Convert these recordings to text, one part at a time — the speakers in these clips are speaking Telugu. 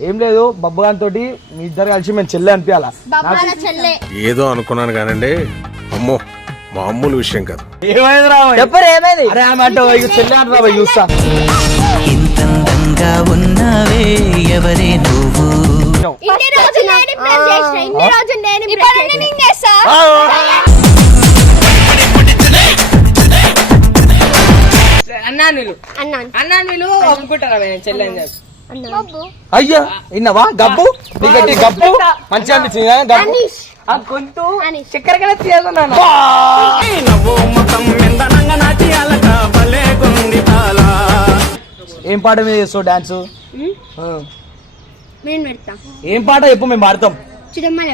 ఏం లేదు బబ్బు గారి తోటి మీ ఇద్దరు కలిసి మేము చెల్లె అనిపించాలా చెల్లె. ఏదో అనుకున్నాను కానండి. అమ్మో మామూలు విషయం కాదు. ఏమైంది రా చెప్పరు ఏమైంది? అరే ఆమె అంటే ఇక చెల్లె అంటారా భయ్ చూస్తా. ఇంతందంగా ఉన్నావే ఎవరే నువ్వు? ఇన్ని రోజులు నేను చేసిన ఇన్ని రోజులు నేను అన్నాను ఒప్పుకుంటారా చెల్లెని చెప్పి? అయ్యా విన్నావా? గబ్బు? నీకట్టి గబ్బు? మంచిగా అనిపించింది? కదా గబ్బు ఆ గొంతు చక్కెర తీయకున్నాను ఏం పాట మీద చేస్తావు డాన్స్? నేను పెడతా. ఏం పాట చెప్పు మేము పాడతాం.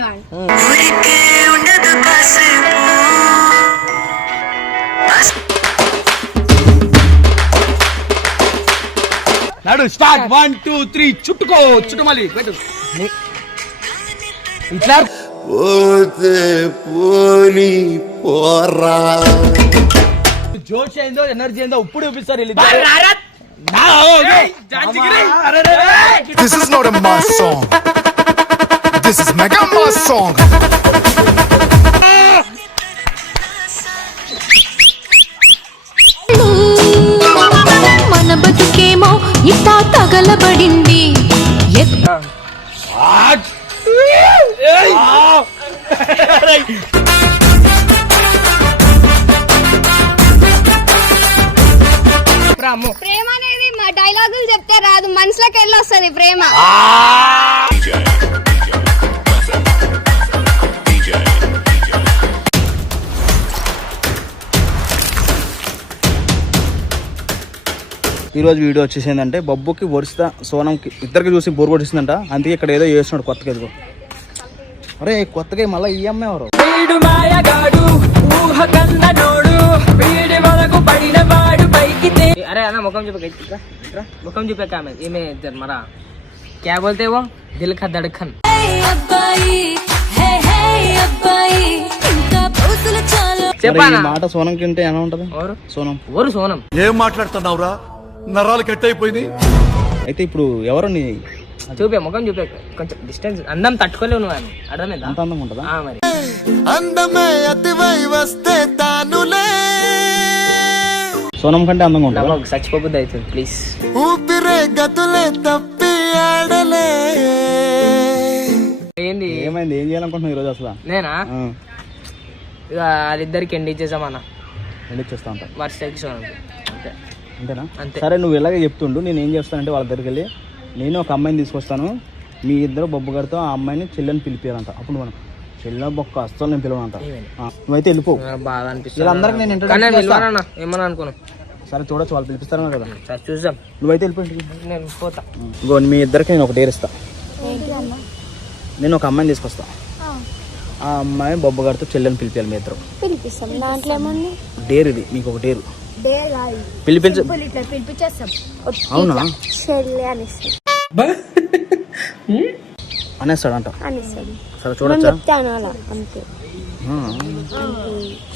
వాడు నడు స్టార్ట్. వన్ టూ త్రీ చుట్టుకో చుట్టుమలి పెట్టు ఇట్లా పోతే పోని పోరా. జోష్ అయిందో ఎనర్జీ అయిందో ఇప్పుడు చూపిస్తారు. This is not a mass song. This is mega mass song. అమ్ము ప్రేమ అనేది మా డైలాగులు చెప్తే రాదు. మనసులోకి వెళ్ళి వస్తుంది ప్రేమ ఈరోజు వీడియో వచ్చేసి ఏంటంటే బొబ్బుకి వరుస సోనంకి ఇద్దరికి చూసి బోర్ కొట్టిస్తుందంట అందుకే ఇక్కడ ఏదో చేస్తున్నాడు కొత్తగా ఎదుగు అరే కొత్తగా మళ్ళీ ఈ అమ్మాయి ఎవరు? అరే అన్న ముఖం చూపా ముఖం చూపా ఆమె ఏమే ఇద్దరు మరా. క్యా బోల్తే ఓ దిల్ దడఖన్. మాట సోనంకి ఉంటే ఎలా ఉంటది? సోనం. ఓరు సోనం? ఏం మాట్లాడుతున్నావురా? నరాలు కట్ అయిపోయింది అయితే ఇప్పుడు ఎవరు నీ చూపే ముఖం చూపే. కొంచెం డిస్టెన్స్ అందం తట్టుకోలేవు నువ్వు అని. అర్థమైందా? అంత అందంగా ఉంటుందా? ఆ మరి. అందమే అతివై వస్తే తానులే. సోనం కంటే అందంగా ఉంటుందా? నవ్వకు చచ్చిపోబుద్ది అవుతుంది ప్లీజ్ ఊపిరే గతులే తప్పి ఆడలే. ఏంది? ఏమైంది? ఏం చేయాలనుకుంటున్నావు ఈ రోజు అసలు? నేనా? ఆ, ఇక వాళ్ళిద్దరికి ఎండ్ ఇచ్చేసామన్న. వెళ్ళిచ్చేస్తా ఉంటా. వరుసకి సోనం. అంతే. అంతేనా? అంతే. సరే నువ్వు ఇలాగే చెప్తుండు. నేను ఏం చేస్తానంటే వాళ్ళ దగ్గరికి వెళ్ళి నేను ఒక అమ్మాయిని తీసుకొస్తాను. మీ ఇద్దరు బొబ్బు గారితో ఆ అమ్మాయిని చెల్లెని పిలిపియాలంట. అప్పుడు మనం చెల్ల బొక్క అస్సలు నేను పిలవనంట. నువ్వైతే వెళ్ళిపో. నాకు బాగా అనిపిస్తుంది. వీళ్ళందరికీ నేను introduce కానీ నేను చేస్తా. పిలవనన్నా ఏమన్నా అనుకోను. సరే చూడొచ్చు వాళ్ళు పిలిపిస్తారన్నా కదా చూద్దాం. నువ్వైతే వెళ్ళిపో ఇంటికి. నేను పోతా. ఇగో మీ ఇద్దరికి నేను ఒక డేర్ ఇస్తా నేను ఒక అమ్మాయిని తీసుకొస్తా. ఆ. అమ్మాయి బొబ్బు గారితో చెల్లెని పిలిపియాలి మీ ఇద్దరు. డేర్ ఇది మీకు ఒక డేరు. పిలిపించ సింపుల్ ఇట్లా పిలిపించేస్తాం. అవునా? చెల్లె అనిస్తాం అనేస్తాడంట. అనిస్తాం సరే చూడొచ్చా? అంతే.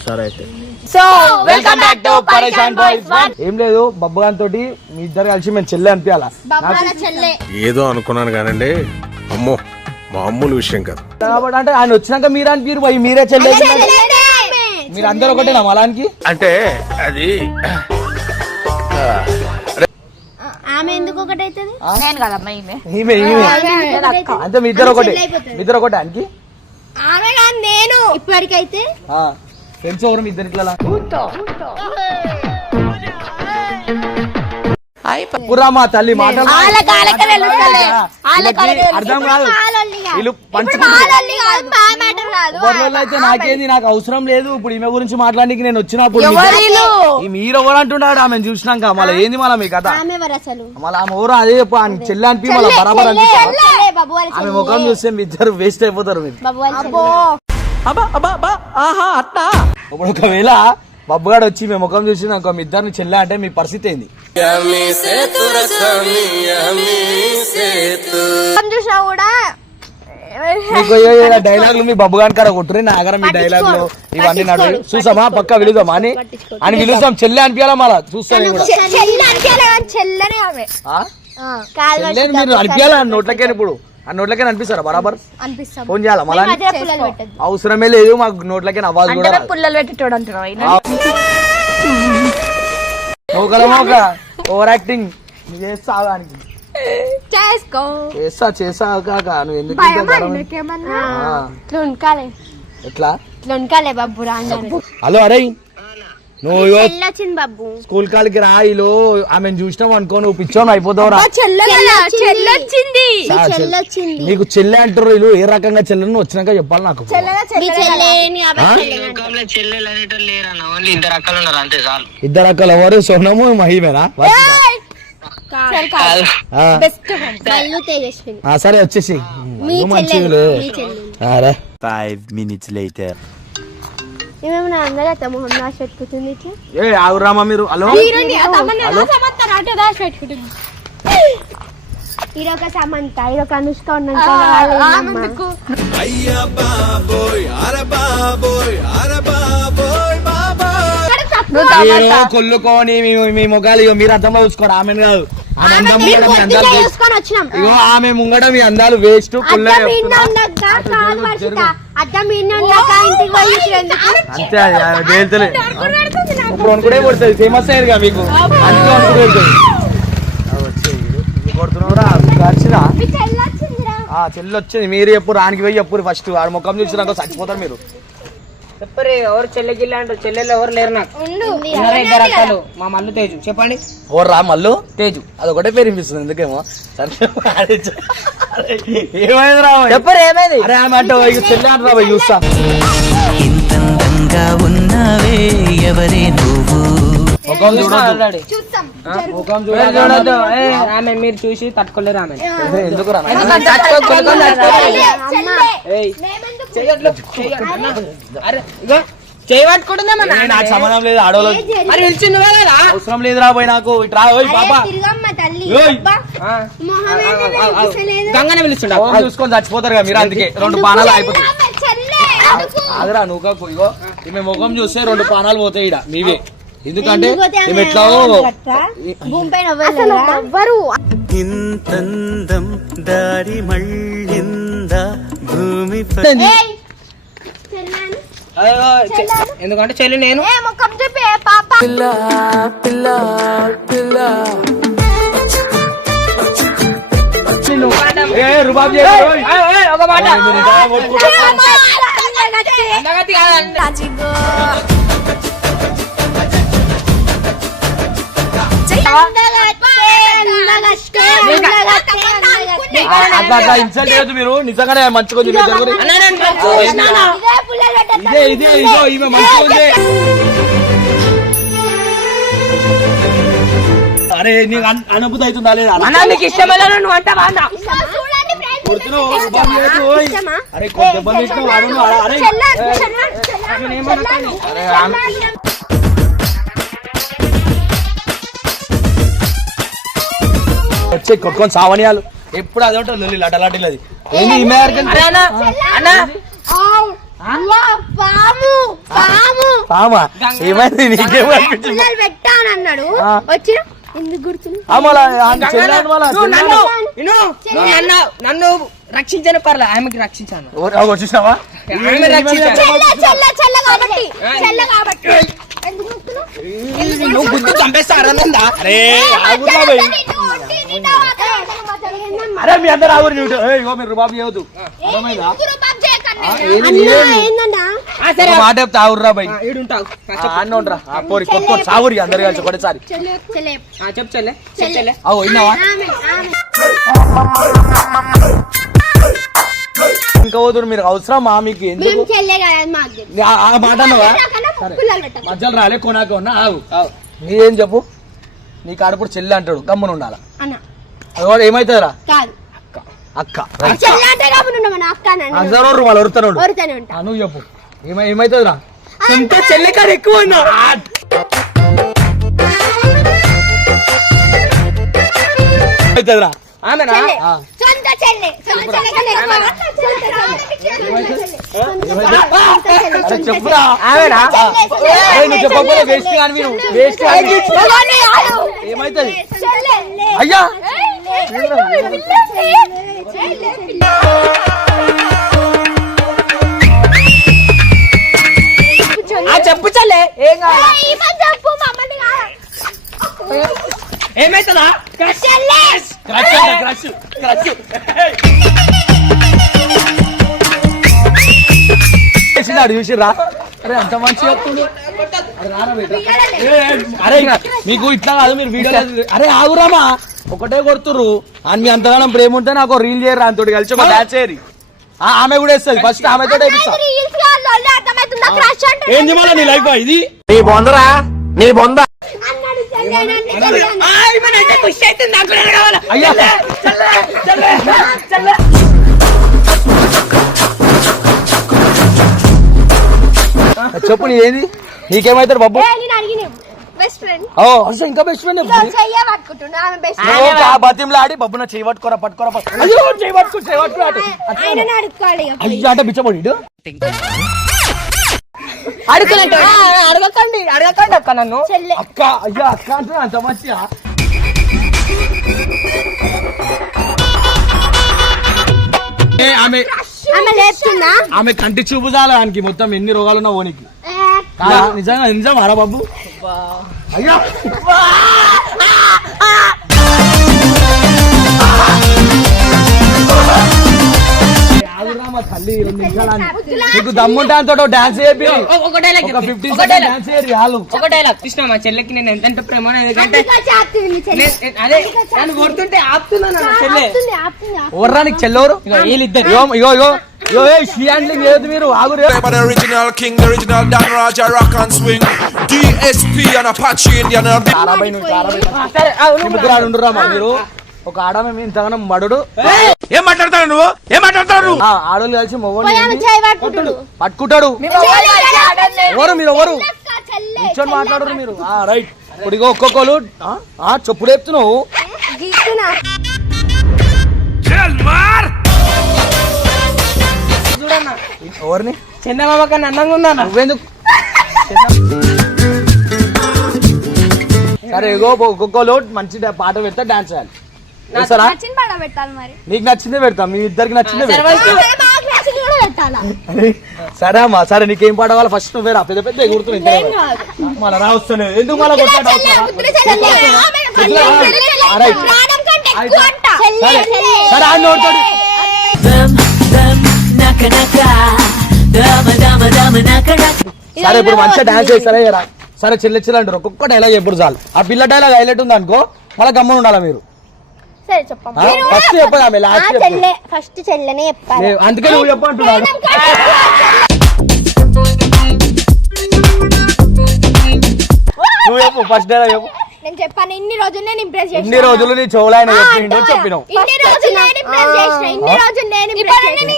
సరే అయితే. So welcome back to Pareshan boys ఏం లేదు బబ్బు గారి తోటి మీ ఇద్దరు కలిసి మేము చెల్లె అనిపించాలా? ఏదో అనుకున్నాను కానండి. అమ్మో మామూలు విషయం కాదు. కాబట్టి అంటే ఆయన వచ్చినాక మీరే అనిపిరు పోయి మీరే చెల్లె. మీరు అందరు ఒకటేనా మలానికి? అంటే అది ఆమె ఎందుకు ఒకటి అవుతుంది ఈమె. ఈమె అంతే మీ ఇద్దరు ఒకటి. మీ ఇద్దరు ఒకటే ఆయనకి? ఆమె నేను. ఇప్పటికైతే. ఫ్రెండ్స్ ఎవరు మీ ఇద్దరు ఇట్లా వాళ్ళొల్లి కాదు, మా matter కాదు. ఎవరిలో అయితే నాకేంది? నాకు అవసరం లేదు. ఇప్పుడు ఈమె గురించి మాట్లాడడానికి నేను వచ్చినప్పుడు మీరు ఎవరు అంటున్నాడు? ఆమె చూసినాక మళ్ళీ ఏంది మళ్ళీ మీ కథ? మళ్ళీ ఆమె ఎవరు? అదే చెప్పు. ఆయన చెల్లి అనిపి మళ్ళీ బరాబర్ అనిపిస్తారు వాళ్ళ ఆమె. ముఖం చూస్తే మీ ఇద్దరు వేస్ట్ అయిపోతారు మీరు. బాబు వాళ్ళ చెల్లె. ఇప్పుడు ఒకవేళ బబ్బుగాడు వచ్చి మీ ముఖం చూసి నాకు మీ ఇద్దరిని చెల్లె అంటే మీ పరిస్థితి ఏంది? చూసినా కూడా డైలాగులు మీ బబ్బుగాని కాడ కొట్టురే నా దగ్గర మీ డైలాగులు ఇవన్నీ నడు చూసామా? పక్క పిలుద్దామా అని? అని పిలుస్తాం చెల్లె అనిపించాలా మళ్ళా? చూస్తాం చెల్లెనే మీరు అనిపించాలా నోట్లకే ఇప్పుడు? ఆ నోట్లకే అనిపిస్తారా? బరాబర్? అనిపిస్తాం. ఫోన్ చేయాలా? మళ్ళా మధ్య పుల్లలు పెట్టద్దు. అవసరమే లేదు మాకు నోట్లకే అవ్వాలి కూడా రాదు. పుల్లలు పెట్టేటోడు అంటున్నావు ఓవర్ యాక్టింగ్. నువ్వు చేస్తా చేసుకో. చేస్తా చేస్తా కాక నువ్వు ఎందుకు ఇంత భయమా? గరం? నీకేమన్నా ఆ, ఇట్లా ఉనకాలే ఎట్లా? ఇట్లా ఉనకాలే బాబు హలో అరే నువ్వు బాబు. స్కూల్ కాలికి రా ఇలో. ఆమెను చూసినావు అనుకో నువ్వు పిచ్చోను అయిపోతావు నీకు చెల్లె అంటారు వీళ్ళు ఏ రకంగా చెల్లెని వచ్చినాక చెప్పాలి నాకు ఇద్దరు అక్కలు ఎవరు? సోనము మహిమేనా? సరే వచ్చేసి. మీ నువ్వు చెల్లెలు ఏమేమన్నా అందరూ అత్త మొహం రాసి పెట్టుకుంటుంది ఇట్లా? ఏ ఆగురామా మీరు. హలో? ఈరొక సమంత ఈరొక అనుష్క ఉన్నాను మీరు కొల్లుకొని మీ ముఖాలు ఇగో మీరు అర్థంలో చూసుకోండి ఆమె కాదు. ఆమె అందం ఇగో ఆమె ముంగడ మీ అందాలు వేస్ట్ కాదు ఎందుకు? అంతే తేల్తలే. ఇప్పుడు పడుతుంది ఫేమస్ అయ్యారుగా మీకు. అందుకే చెల్లి వచ్చింది. మీరు ఎప్పుడు రానికి పోయి ఎప్పుడు ఫస్ట్ ఆడ ముఖం చూసినాక చచ్చిపోతారు మీరు. చెప్పరే ఎవరు చెల్లె గిల్ల అంటారు? చెల్లెలు ఎవరు లేరు నాకు. ఇద్దరు అక్కలు మా మల్లు తేజు. చెప్పండి. ఓ రా మళ్ళు తేజు. అదొకటే పేరు వినిపిస్తుంది ఎందుకేమో. సరే ఏమైంది రా? చెప్పరు ఏమైంది? అరే ఆమె అంటే ఇక చెల్లి అంటారా భయ్ చూస్తా. ఉన్నావే ఎవరే నువ్వు? చూస్తాం. ఆమె మీరు చూసి తట్టుకోలేరు ఆమె? ఎందుకు లేదు ఆడవాళ్ళు కదా అవసరం లేదు రా పోయి నాకు. ఇటు రా ఓయ్ పాప. అరే, తిరగమ్మ తల్లి. ఏయ్. అబ్బా, మొహం ఏంది కనిపిస్తలేదు? గంగనే పిలుస్తుండ. చూసుకొని చచ్చిపోతారు కదా మీరు అందుకే. రెండు పానాలు అయిపోతాయి? ఆగరా నువ్వు ఇగో. ఈమె ముఖం చూస్తే రెండు పానాలు పోతాయి ఇడ మీవే ఎందుకంటే ఎవ్వరు ఇంతందం దారి మళ్ళిందా భూమి. ఎందుకంటే చెల్లి నేను రుబాబ్ ఒక మాట మీరు అట్లా ఇన్సల్ట్ చేయొద్దు మీరు. నిజంగానే మంచిగా? ఇదే ఇదే ఇదో ఈమె మంచిగా ఉంది. అరే నీకు అన్- అనుభూతి అవుతుందా లేదా? అన్నా నీకు ఇష్టమైన నువ్వు అంటావా అన్నా. అరే కొంచెం అరే, అరే. వచ్చి కొట్టుకొని సావనియాలు. ఎప్పుడు అదే ఉంటుంది లొల్లి లటలాటిల్ అది. ఏంది పాము పాము. పామా? ఏమైంది పెట్టానన్నాడు. నువ్వు నన్ను ఇను, నువ్వు నన్ను నన్ను రక్షించను పర్లే ఆమెకి రక్షించాను. వచ్చేసావా నువ్వు గుర్తు అరే ఆగురా భయ్. మీ అందరు ఆగురు న్యూట్ ఇగో మీరు రుబాబు చేయవద్దు అర్థమైందా? మాట చెప్తే ఆగుర్రా భయ్ ఈడుంటావు అన్న ఉండరా. ఆ, పోరి కొట్టుకోండి సాగురి అందరు కలిసి ఒకటేసారి చెప్పు చెల్లె. చెల్లె. అవు విన్నావా? ఇంకా పోతురు మీరు అవసరమా మీకు? ఎందుకు? ఆ- మాట అన్నవా? మధ్యలో రాలే కొనాక ఉన్నా. ఆగు. నీదేం చెప్పు? నీ కాడప్పుడు చెల్లి అంటాడు గమ్మున ఉండాల? అన్న. అదొకటి ఏమైతుందిరా? కాదు. అక్క అందరూ వాళ్ళు ఉంటా. నువ్వు చెప్పు. ఏమై ఏమైతుందిరా? సొంత చెల్లె కాదు ఎక్కువ ఏమైతుందిరా? ఆమెనా. సొంత చెల్లె. సొంత చెల్లె. చెప్పురా? ఆమెనా? నువ్వు చెప్పకపోతే వేస్ట్ కానీ మీరు వేస్ట్ కానీ. ఏమైతుంది. అయ్యా! చెప్పు చల్లే. ఏం కావాలా? చెప్పు మమ్మల్ని ఏమైతుందా చేసినాడు చూసిరా అరే అంత మంచి అరే మీకు ఇట్లా కాదు మీరు వీడియో అరే ఆగురామా? ఒకటే కొడుతుర్రు. అని మీ అంతగానం ప్రేమ ఉంటే నాకు రీల్ చేయరు అంతటి కలిసి ఒక డాన్స్ చేయరు. ఆ, ఆమె కూడా వేస్తుంది ఫస్ట్ ఆమెతో క్రష్ అంటే ఏంది మళ్ళీ నీ లైఫ్ ఇది? నీ బొందరా? నీ బొంద. ఖుషి అయితే నాకు కూడా కావాలా అయ్యా చెప్పు నీ ఏది నీకేమైతాడు బాబు ఇంకా బెస్ట్ ఫ్రెండ్ బబ్బున చేయి పట్టుకోరా పట్టుకోరా పట్టు- అయ్యో చేయి పట్టుకో చేయి. అయ్యో అంటే బిచ్చబడి అడుగులంటే అడగకండి అడగకండి అక్క నన్ను. చెల్లె. అక్క అయ్యా అక్క అంటే అంత మంచిగా. ఆమె ఆమె కంటి చూపు చాలా ఆయనకి. మొత్తం ఎన్ని రోగాలున్నా ఓనికి? నిజంగా నిజం ఆరా బాబు? అయ్యా. తల్లి రెండు నిమిషాలు. నీకు దమ్ముంటే అంతటో డాన్స్ చేపి ఒక డైలాగ్ ఒక ఫిఫ్టీన్ సెకండ్ డాన్స్ చేయరు ఒక డైలాగ్ కృష్ణ మా చెల్లెకి నేను ఎంత ప్రేమ ఎందుకంటే అదే నన్ను కొడుతుంటే ఆపుతున్నాను చెల్లె. ఆపుతుంది, ఆపుతుంది, ఆపుతుంది. ఓర్రా నీకు చెల్లెవరు వీళ్ళిద్దరు. ఇగో ఇగో ఇగో. ఏ షీ హ్యాండ్లింగ్ లేదు మీరు. ఆగురే But original king, the original Dan Raja rock and swing. DSP and Apache Indian. ఆరాబాయి నువ్వు ఆరాబాయి సరే ఆడ ఉండురా మా మీరు ఒక ఆడమే మీ ఇంతగానం మడుడు. ఏం మాట్లాడతావు నువ్వు? ఏం మాట్లాడతావు నువ్వు? ఆ, ఆడోళ్ళు కలిసి చేయి పట్టుకుంటుడు. ఎవరు మీరు? ఎవరు? కూర్చొని మాట్లాడరు మీరు. ఆ రైట్. ఇప్పుడు ఇగో ఒక్కొక్కరు ఆ, ఆ, చెప్పుడు చెప్తున్నావు ఎవరిని? చందమామ కన్నా అందంగా ఉందా నువ్వెందుకు? సరే ఇగో ఒక్కొక్కరు మంచి పాట పెడతా డాన్స్ చేయాలి. సరే నీకు నచ్చిందే పెడతాం మీ ఇద్దరికి నచ్చిందే సరే అమ్మా సరే నీకేం పాట కావాలి ఫస్ట్ నువ్వే రా. పెద్ద పెద్ద ఎగురుతుంది మళ్ళీ రా ఎందుకు మళ్ళీ చెల్లె, ఆ, సరే. చెల్లె. సరే ఆయన నోడుతాడు దమ్ దమ్ నక నక. దమ దమ దమ నక నక. సరే ఇప్పుడు మంచిగా డాన్స్ చేస్తారా? సరే చెల్లె చెల్లె అంటారు. ఒక్కొక్క డైలాగ్ ఎప్పుడు చాలు. ఆ పిల్ల డైలాగ్ హైలైట్ ఉంది అనుకో మళ్ళీ గమ్మని ఉండాలా మీరు? సరే చెప్పమ్మా. ఫస్ట్ ఆమె ఆ, లాస్ట్ చెప్పు. చెల్లె ఫస్ట్ చెల్లెనే చెప్పాలి. అందుకే నువ్వు. నువ్వు చెప్పు ఫస్ట్ డైలాగ్ చెప్పు. నేను చెప్పాను ఇన్ని రోజులు నేను ఇంప్రెస్ చేసిన ఇన్ని రోజులు నీ చెవులు ఆయన చెప్పిండు చెప్పినావు. ఇన్ని రోజులు నేను ఇంప్రెస్ చేసిన ఇన్ని రోజులు నేను ఇప్పుడు నేను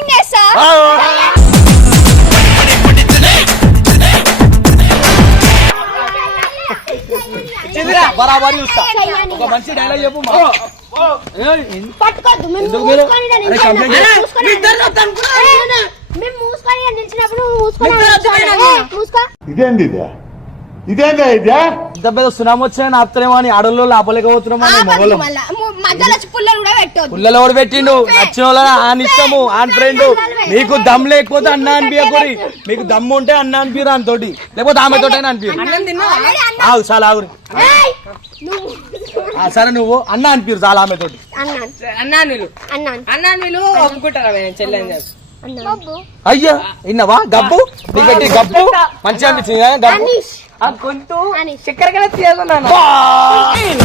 బరాబరి చూస్తా. ఒక మంచి డైలాగ్ చెప్పు మా. ఏయ్, పట్టుకోద్దు మేము? మూసుకొని నిలిచినప్పుడు మూసుకో. ఇదేంది ఇదే? ఇదేందా ఇదే? ఇంత పెద్ద సునామీ వచ్చాయని ఆపుతారేమో అని ఆడోళ్ళు ఆపలేకపోతున్నామో అని ఆపద్దు మొగలు మళ్ళా. ము- మధ్యలో వచ్చి పుల్లలు కూడా పెట్టిండు? నచ్చిన వాళ్ళ ఆన్ ఇష్టము ఆన్ ఫ్రెండ్. మీకు దమ్ లేకపోతే అన్న అనిపించకూరి మీకు దమ్ము ఉంటే అన్న అనిపిరా తోటి? లేకపోతే ఆమె తోటైనా అనిపించు అన్నం తిన్నావా? ఆల్రెడీ అన్నా. ఆగు చాలా ఆగురి ఏయ్, నువ్వు ఆ, సరే నువ్వు అన్న అనిపిరు చాలా ఆమె తోటి. ఒప్పుకుంటారా చెల్లెని అయ్యా విన్నావా గబ్బు? నీకంటే గబ్బు? మంచిగా అనిపించింది గబ్బు? ఆ గొంతు అనీష్ చక్కెర కదా తీయకున్నాను ఆ చక్కెర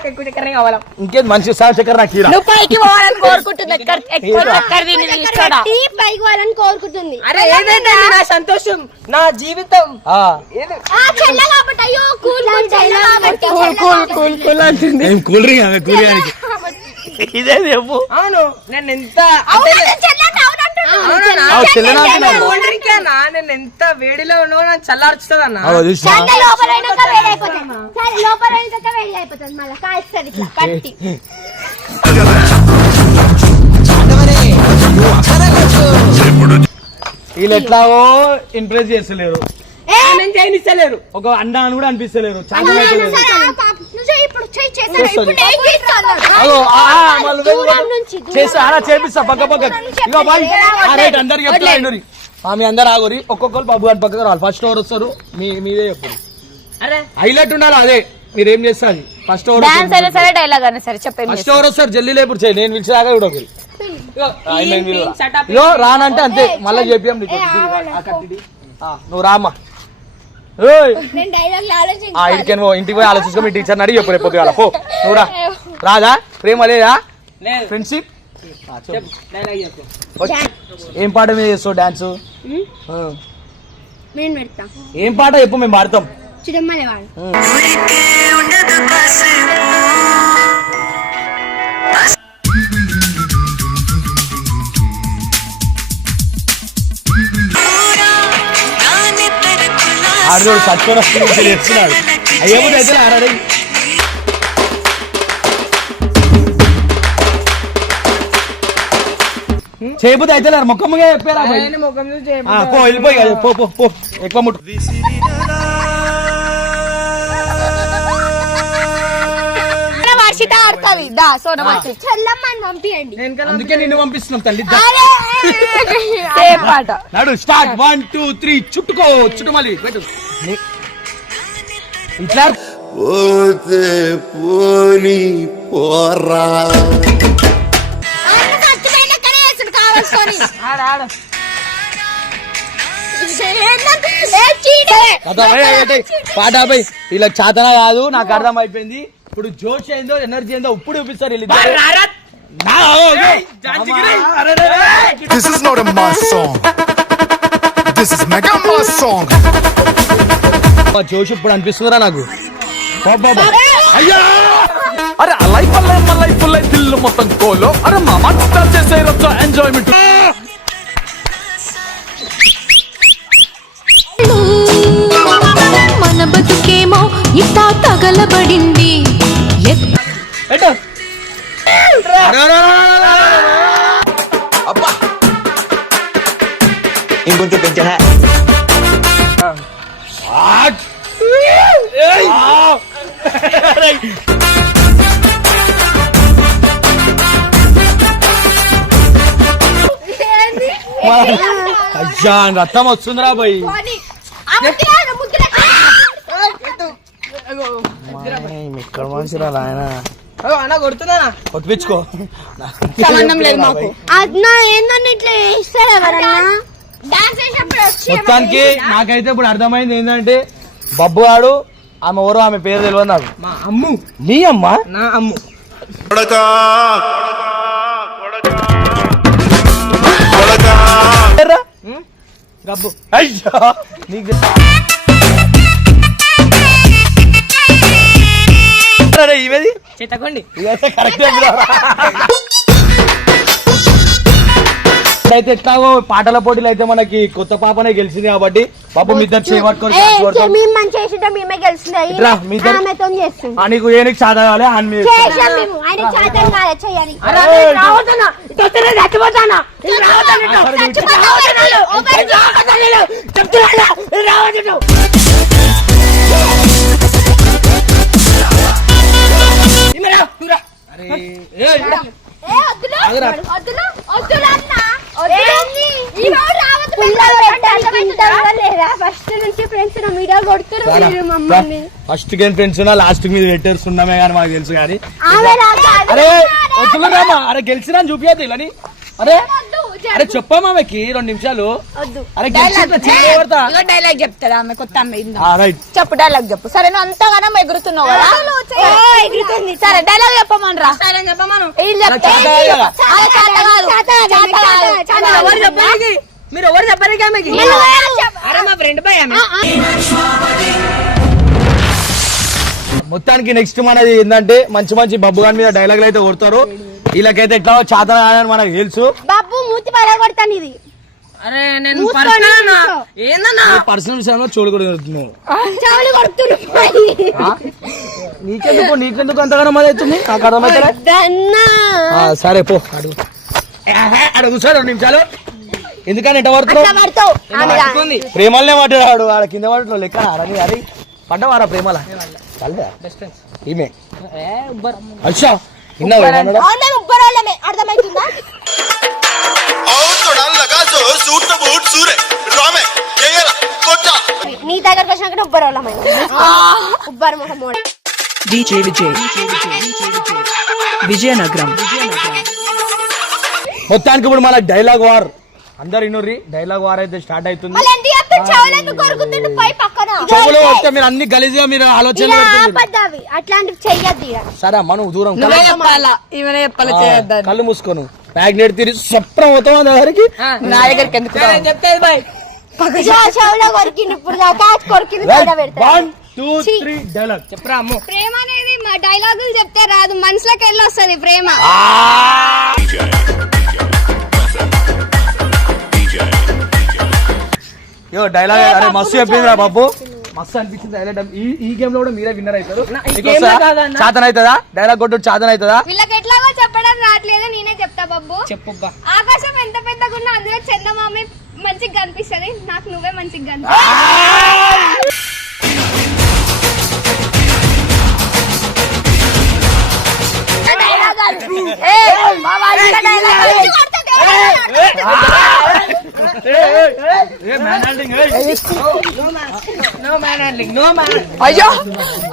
ఎక్కువ చక్కెర కావాలా? ఇంకేం మంచి సార్ చక్కెర నాకు ఇరా. నువ్వు పైకి పోవాలని కోరుకుంటుంది ఎక్కువ చక్కెర తిని చక్కెర పెట్టి పైకి పోవాలని కోరుకుంటుంది. అరే ఏదైతే నా సంతోషం నా జీవితం. అయ్యో కూల్ కూల్. కూల్ అంటుంది. కూల్ ఆమె? కూల్ ఇదే అవును నేను ఎంత నేను అన్నా? ఎంత వేడిలో ఉన్నావో నాకు చల్లార్చుతుంది అన్న వీళ్ళు ఎట్లాగో ఇంప్రెస్ చేస్తలేరు. నేను చేయనిస్తలేరు. ఒక అండా అని కూడా అనిపిస్తలేరు. చాలా చేస్తా అలా చేపిస్తా పక్క పక్క దూరం నుంచి ఇగో బాయ్. చెప్పండి. ఆ, రైట్ అందరికి మీ అందరు ఆగురి ఒక్కొక్కరు బాబు గారి పక్కకు రావాలి. ఫస్ట్ ఓవర్ వస్తారు. మీ మీదే చెప్పు అరే. హైలైట్ ఉండాలి అదే. మీరు ఏం చేస్తారు ఫస్ట్ ఓవర్ సరే డైలాగ్ అయినా సరే చెప్పేం ఫస్ట్ ఓవర్ వస్తారు. జల్దీ లేపుడు చేయి. నేను కూడా shut up. ఇగో రానంటే అంతే. మళ్ళీ చెప్పాం నీకు? ఆ కత్తిడి. ఆ, నువ్వు రామ్మా. ఏయ్! నేను డైలాగ్ ఆ ఆలోచించాలి. ఇంటికి పోయి ఆలోచించుకో మీ టీచర్ అడిగి చెప్పు రేపు పొద్దుగాల. పో నువ్వు రా. రాదా? ప్రేమ లేదా? ఫ్రెండ్షిప్ చెప్పు. డైలాగ్ చెప్పు. ఏం పాట మీద చేస్తావు డాన్స్ ఏం పాట చెప్పు మేము పాడతాం. చిరమ్మలే వాడు ఆడోడు సత్వన చేస్తున్నాడు అయ్యో అయితే ఆడాడు చేయబుద్ది అయితే లేరు ముఖముగా చెప్పారా పో వెళ్ళిపోయి కదా, పో పో పో ఎక్కువ ముట్టు వర్షిత ఆడుతుంది దా సోనమతి చెల్లమ్మని పంపియండి నేను కదా అందుకే నిన్ను పంపిస్తున్నాం తల్లి పాట నాడు స్టార్ట్ వన్ టూ త్రీ చుట్టుకో చుట్టు మళ్ళీ పెట్టు నీ- ఇట్లా? పోతే పోని పోరా. పాట పోయి వీళ్ళకి చాతన కాదు నాకు అర్థం అయిపోయింది ఇప్పుడు జోష్ ఏందో ఎనర్జీ ఏందో ఇప్పుడు చూపిస్తారు వీళ్ళిద్దరు. నా, ఓ, ఓ. అమ్మా, అరే, అరే, అరే. This is not a mass song. This is Mega Mass song. అబ్బా, జోష్ ఇప్పుడు అనిపిస్తుందిరా నాకు? అరే లైఫ్ లైఫ్ లైఫ్ లైఫ్ ఇల్లు మొత్తం కోలో. అరే మా మంట చేసే రచ్చ ఎంజాయ్మెంట్ మన బతుకేమో ఇట్టా తగలబడింది. ఇంకొంచెం పెంచా? అయ్యా రక్తం వస్తుందిరా ముగ్గురే. ఇక్కడ మనిషిరా అన్న కొడుతున్నానా? సంబంధం లేదు మాకు. అన్న ఏందన్న ఇట్లా చేస్తారు ఎవరన్నా? డాన్స్ చేసినప్పుడు వచ్చి మొత్తానికి నాకైతే ఇప్పుడు అర్థమైంది ఏంటంటే బబ్బు గాడు ఆమె ఎవరో ఆమె పేరు తెలియదు నాకు. మా అమ్ము. నీ అమ్మ? నా అమ్ము? గబ్బు. అయ్యా నీకు ఇవేది? చిత్తకోండి ఇదైతే కరెక్ట్ అయితే ఎట్లాగో పాటల పోటీలు అయితే మనకి కొత్త పాపనే గెలిచింది కాబట్టి పాప మీ ఇద్దరు. చేయబట్టుకొని ఏ, నీకు ఏనికి సాధ కావాలి. అరే, ఫస్ట్ గేమ్ ఫ్రెండ్స్ ఉన్నా లాస్ట్ మీద పెట్టారు సున్నమే కానీ మాకు తెలుసు కానీ. అరే వద్దులేమ్మా అరే గెలిచినా చూపియద్దు ఇలాని. అరే అరే చెప్పాము ఆమెకి రెండు నిమిషాలు. అరే డైలాగ్ చెప్తారా ఆమె కొత్త ఆమె ఇందా. ఆ, రైట్ చెప్పు డైలాగ్ చెప్పు. సరే నువ్వు అంతగానో ఎగురుతున్నావు కదా. సరే డైలాగ్ చెప్పమను. చెప్పడానికి మీరు ఎవరు చెప్పడానికి ఆమెకి? అరే మా ఫ్రెండ్ పై ఆమె. మొత్తానికి నెక్స్ట్ మనది ఏంటంటే మంచి మంచి బబ్బు గాని మీద డైలాగులు అయితే కొడతారు. వీళ్ళకైతే ఎట్లా చేత అని మనకు తెలుసు. మూతి పడగొడతాను ఇది. అరే నేను పర్సనల్. ఏందన్నా? పర్సనల్ విషయంలో చెవులు నీకెందుకు? నీకెందుకు అంతగానో మళ్ళీ నాకు సరే పో అడుగు. అడుగు సార్ రెండు నిమిషాలు. ఎందుకని పడుతున్నావు. పట్టుకుంది ప్రేమలనే పడ్డాడు వాడ కింద పడట్లో లెక్క. అరని అరే పడ్డవారా ప్రేమల? ఈమె? అచ్చా విన్నావు నీ దగ్గరకు వచ్చినాక ఉబ్బరు వాళ్ళమే ఉబ్బరు మొహం మోడ. DJ Vijay. Vijayanagaram. మొత్తానికి ఇప్పుడు మన డైలాగ్ వార్. అందరు ఇన్నోర్రి డైలాగ్ వార్ అయితే స్టార్ట్ అవుతుంది. చెవులు వస్తే మీరు అన్ని గలీజ్గా మీరు ఆలోచన అట్లాంటివి చెయ్యొద్దు సరే నువ్వు దూరం. కళ్ళు మూసుకోను మ్యాగ్నెట్ తిరిగి సప్రం అవుతాం దగ్గరికి నా దగ్గరికి ఎందుకు సరే చెప్తే బాయ్. ఇదిగో చెవులో కొరికింది ఇప్పుడు దాకా కొరికింది తేడా పెడతా. వన్ టూ త్రీ డైలాగ్ చెప్పరా అమ్ము. ప్రేమ అనేది మా డైలాగులు చెప్తే రాదు మనసులోకి వెళ్ళి వస్తుంది ప్రేమ యో డైలాగ్ అరే మస్తు చెప్పింది రా బాబు. మస్తు అనిపించింది హైలైట్ ఈ ఈ గేమ్లో కూడా మీరే విన్నర్ అవుతారు. చాతన అవుతుందా? డైలాగ్ కొట్టు చాతన అవుతుందా? వీళ్ళకి ఎట్లాగో చెప్పడం రావట్లేదు నేనే చెప్తా బాబు. చెప్పు బా ఆకాశం ఎంత పెద్దగా ఉన్నా అందులో చందమామి మంచిగా కనిపిస్తది. నాకు నువ్వే మంచిగా కనిపిస్తావు నో అయ్యో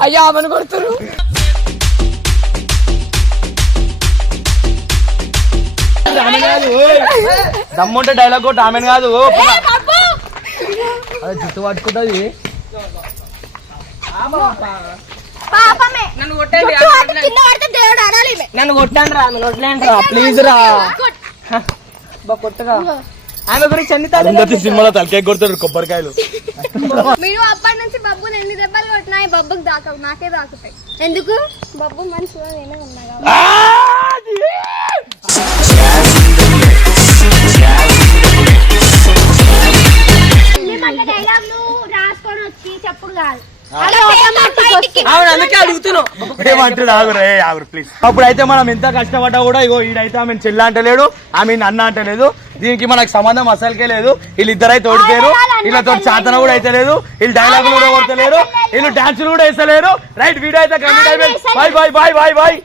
అయ్యో ఆమెను కొడుతురు. దమ్ముంటే డైలాగ్ కొట్టు ఆమెను కాదు అదే జుట్టు పట్టుకుంటుంది. పాపమే. నన్ను కొట్టండి కొట్టండి రా నన్ను కొట్టలేండి రా ప్లీజ్ రా. బా కొట్టగా ఆమె గురించి అన్ని అరుంధతి సినిమాలో తలకే కొడతాడు కొబ్బరికాయలు. మీరు అప్పటి నుంచి బబ్బుని ఎన్ని దెబ్బలు కొట్టినా ఈ బబ్బుకి దాకవు నాకే దాకుతాయి. ఎందుకు? బబ్బు మనిషిగా నేనే ఉన్నా కాబట్టి. రాసుకొని వచ్చి చెప్పుడు కాదు. అవును అందుకే అడుగుతున్నావు ఏమంటారు ఆగురు ఏ ఆగురు ప్లీజ్ అప్పుడు అయితే మనం ఎంత కష్టపడ్డా కూడా ఇగో ఈడైతే ఆమె చెల్ల అంటలేడు ఆమె అన్న అంటలేదు. దీనికి మనకు సంబంధం అసలుకే లేదు. వీళ్ళిద్దరైతే ఓడిపోయారు. వీళ్ళతో చాతన కూడా అయితే లేదు. వీళ్ళు డైలాగులు కూడా కొడతలేరు. వీళ్ళు డాన్సులు కూడా వేస్తలేరు. రైట్ వీడియో అయితే కంప్లీట్ అయిపోయింది. Bye bye bye bye bye